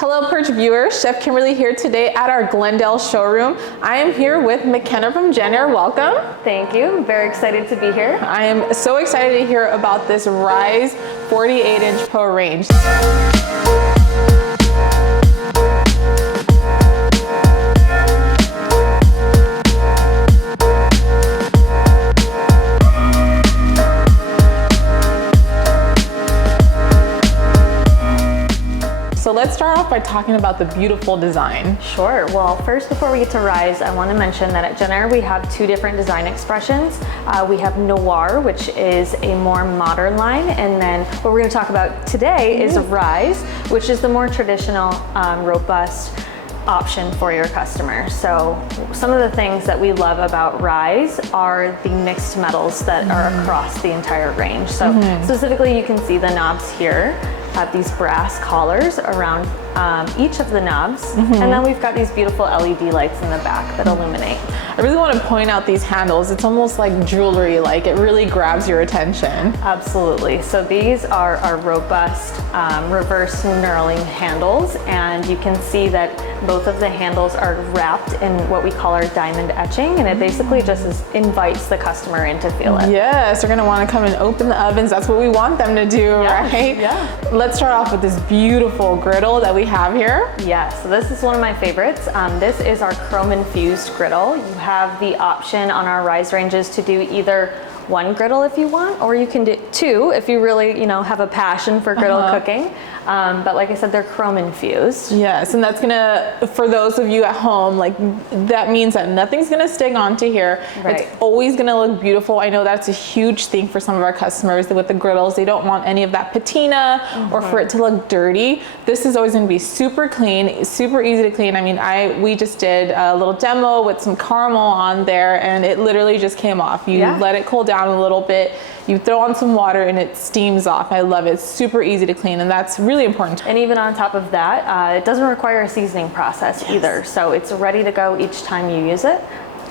Hello Perch viewers, Chef Kimberly here today at our Glendale showroom. I am here with McKenna from Jenner. Welcome. Thank you, I'm very excited to be here. I am so excited to hear about this Rise 48-inch Pro range. So let's start off by talking about the beautiful design. Sure. Well, first, before we get to Rise, I want to mention that at Jenner we have two different design expressions. We have Noir, which is a more modern line, and then what we're going to talk about today is Rise, which is the more traditional, robust option for your customers. So some of the things that we love about Rise are the mixed metals that are across the entire range. So specifically, you can see the knobs here have these brass collars around each of the knobs, and then we've got these beautiful LED lights in the back that illuminate. I really want to point out these handles. It's almost like jewelry, like it really grabs your attention. Absolutely. So these are our robust reverse knurling handles, and you can see that both of the handles are wrapped in what we call our diamond etching, and it basically just invites the customer in to feel it. Yes, they're going to want to come and open the ovens. That's what we want them to do, right? Yeah. Let's start off with this beautiful griddle that we have here. Yes, so this is one of my favorites. This is our chrome infused griddle. You have the option on our Rise ranges to do either one griddle if you want, or you can do two if you really, have a passion for griddle cooking. But like I said, they're chrome infused. Yes, and that's gonna, for those of you at home, like that means that nothing's gonna stick onto here. Right. It's always gonna look beautiful. I know that's a huge thing for some of our customers with the griddles. They don't want any of that patina or for it to look dirty. This is always gonna be super clean, super easy to clean. I mean, we just did a little demo with some caramel on there, and it literally just came off. You let it cool down a little bit, you throw on some water, and it steams off. I love it. It's super easy to clean, and that's really important. And even on top of that, it doesn't require a seasoning process either. So it's ready to go each time you use it,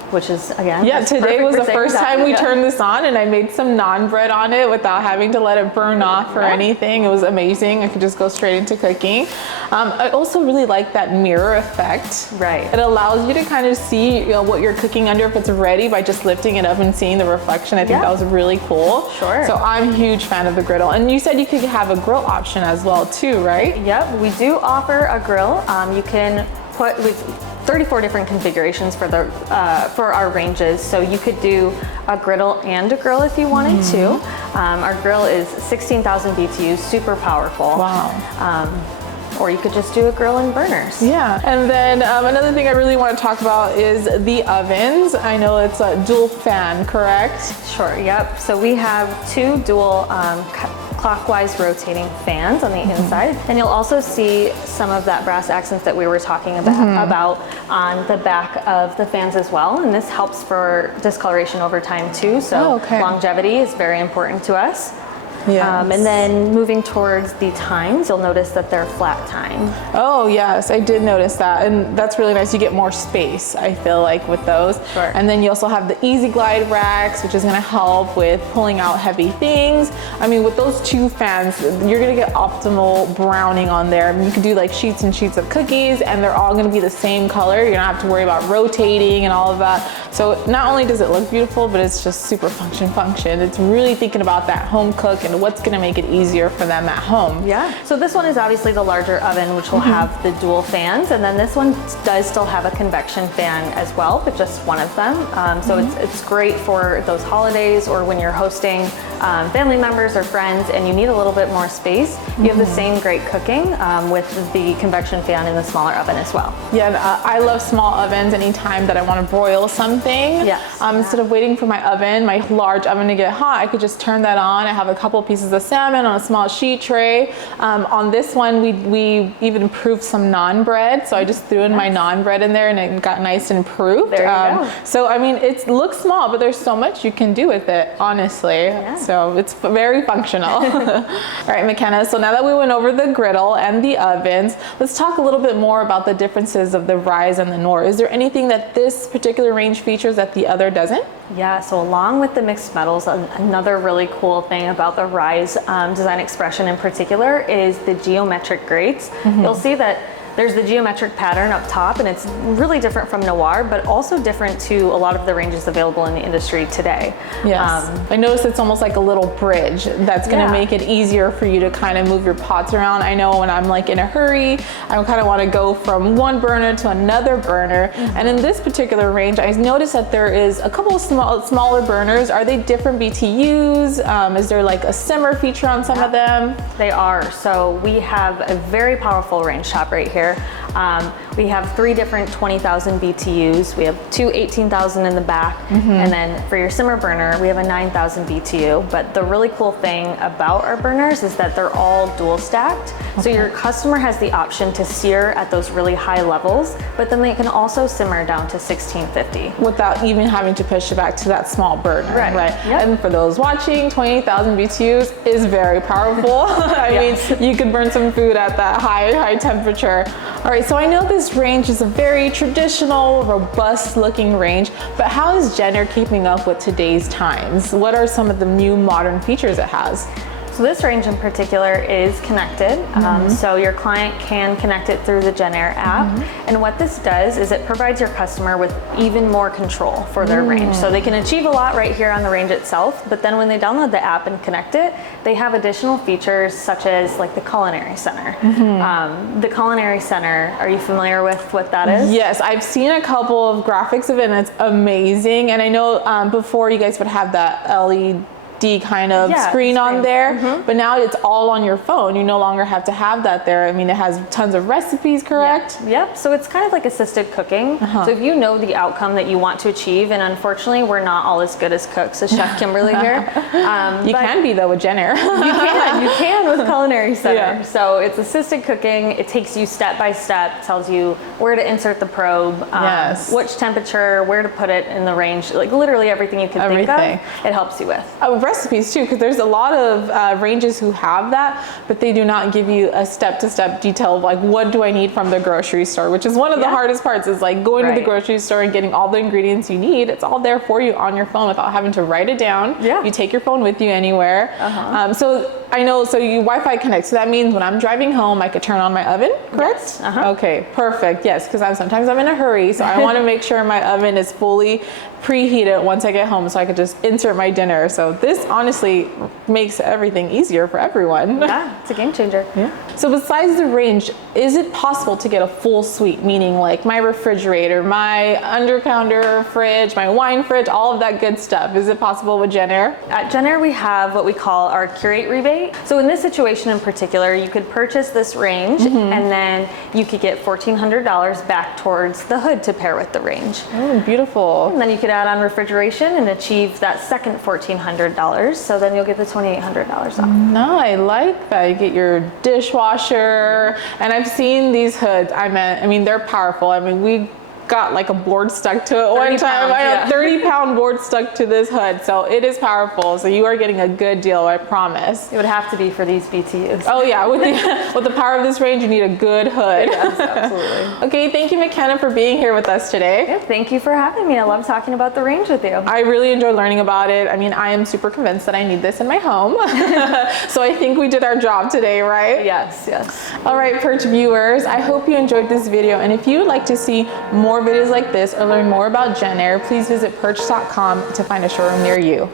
which is, again, today was the first time we turned this on, and I made some naan bread on it without having to let it burn off or anything. It was amazing. I could just go straight into cooking. I also really like that mirror effect. Right. It allows you to kind of see what you're cooking under if it's ready by just lifting it up and seeing the reflection. I think that was really cool. Sure. So I'm a huge fan of the griddle. And you said you could have a grill option as well too, right? Yep, we do offer a grill. You can put with 34 different configurations for the for our ranges. So you could do a griddle and a grill if you wanted to. Our grill is 16,000 BTUs, super powerful. Wow. Or you could just do a grill and burners. Yeah, and then another thing I really want to talk about is the ovens. I know it's a dual fan, correct? Sure, yep. So we have two dual clockwise rotating fans on the inside, and you'll also see some of that brass accents that we were talking about on the back of the fans as well, and this helps for discoloration over time too, so longevity is very important to us. Yes. And then moving towards the tines, you'll notice that they're flat tine. Oh yes, I did notice that, and that's really nice. You get more space, I feel like, with those. Sure. And then you also have the Easy Glide racks, which is going to help with pulling out heavy things. I mean, with those two fans, you're going to get optimal browning on there. I mean, you can do like sheets and sheets of cookies, and they're all going to be the same color. You're not have to worry about rotating and all of that. So not only does it look beautiful, but it's just super function. It's really thinking about that home cook and what's going to make it easier for them at home. Yeah. So this one is obviously the larger oven, which will have the dual fans, and then this one does still have a convection fan as well, but just one of them. So it's great for those holidays or when you're hosting family members or friends and you need a little bit more space. You have the same great cooking with the convection fan in the smaller oven as well. Yeah, I love small ovens anytime that I want to broil something. Yes. Instead of waiting for my large oven to get hot, I could just turn that on. I have a couple pieces of salmon on a small sheet tray. On this one, we even improved some naan bread. So I just threw in my naan bread in there and it got nice and improved. There you go. So I mean, it looks small, but there's so much you can do with it, honestly. Yeah. So it's very functional. All right, McKenna, so now that we went over the griddle and the ovens, let's talk a little bit more about the differences of the Rise and the Noir. Is there anything that this particular range features that the other doesn't? Yeah, so along with the mixed metals, another really cool thing about the Rise design expression in particular is the geometric grates. You'll see that there's the geometric pattern up top, and it's really different from Noir, but also different to a lot of the ranges available in the industry today. Yes. I noticed it's almost like a little bridge that's going to make it easier for you to kind of move your pots around. I know when I'm like in a hurry, I kind of want to go from one burner to another burner. And in this particular range, I noticed that there is a couple of smaller burners. Are they different BTUs? Is there like a simmer feature on some of them? They are. So we have a very powerful range top right here. We have 3 different 20,000 BTUs. We have 2 18,000 in the back, and then for your simmer burner, we have a 9,000 BTU. But the really cool thing about our burners is that they're all dual stacked. So your customer has the option to sear at those really high levels, but then they can also simmer down to 1650. Without even having to push it back to that small burner, right? Yep. And for those watching, 28,000 BTUs is very powerful. I mean, you could burn some food at that high temperature. All right, so I know this range is a very traditional, robust looking range, but how is Jenner keeping up with today's times? What are some of the new modern features it has? So this range in particular is connected. So your client can connect it through the Jenner app. And what this does is it provides your customer with even more control for their range. So they can achieve a lot right here on the range itself, but then when they download the app and connect it, they have additional features such as like the Culinary Center. The Culinary Center, are you familiar with what that is? Yes, I've seen a couple of graphics of it and it's amazing. And I know before you guys would have that LED kind of screen on there, Mm-hmm. but now it's all on your phone. You no longer have to have that there. I mean, it has tons of recipes, correct? Yep, so it's kind of like assisted cooking. So if you know the outcome that you want to achieve, and unfortunately we're not all as good as cooks as Chef Kimberly here. You can be though with Jenner. You can with Culinary Center. Yeah. So it's assisted cooking. It takes you step by step, tells you where to insert the probe, which temperature, where to put it in the range, like literally everything you can think of, it helps you with. Recipes too, because there's a lot of ranges who have that, but they do not give you a step-to-step detail of like, what do I need from the grocery store, which is one of the hardest parts, is like going to the grocery store and getting all the ingredients you need. It's all there for you on your phone without having to write it down. You take your phone with you anywhere. So I know, so you Wi-Fi connect, so that means when I'm driving home, I could turn on my oven, correct? Yes. Okay, perfect, yes, because sometimes I'm in a hurry, so I want to make sure my oven is fully preheated once I get home so I could just insert my dinner. So this honestly makes everything easier for everyone. Yeah, it's a game changer. So besides the range, is it possible to get a full suite, meaning like my refrigerator, my under-counter fridge, my wine fridge, all of that good stuff? Is it possible with Jenner? At Jenner, we have what we call our Curate rebate. So in this situation in particular, you could purchase this range and then you could get $1,400 back towards the hood to pair with the range. Oh, beautiful. And then you could add on refrigeration and achieve that second $1,400. So then you'll get the $2,800 off. No, I like that. You get your dishwasher, and I've seen these hoods. I mean, they're powerful. I mean, we got like a board stuck to it one time. I had a 30-pound board stuck to this hood, so it is powerful. So you are getting a good deal, I promise. It would have to be for these BTUs. Oh yeah, with the power of this range, you need a good hood. Yes, absolutely. Okay, thank you, McKenna, for being here with us today. Yeah, thank you for having me. I love talking about the range with you. I really enjoyed learning about it. I mean, I am super convinced that I need this in my home. So I think we did our job today, right? Yes, yes. All right, Perch viewers, I hope you enjoyed this video. And if you would like to see more videos like this or learn more about Jenner, please visit perch.com to find a showroom near you.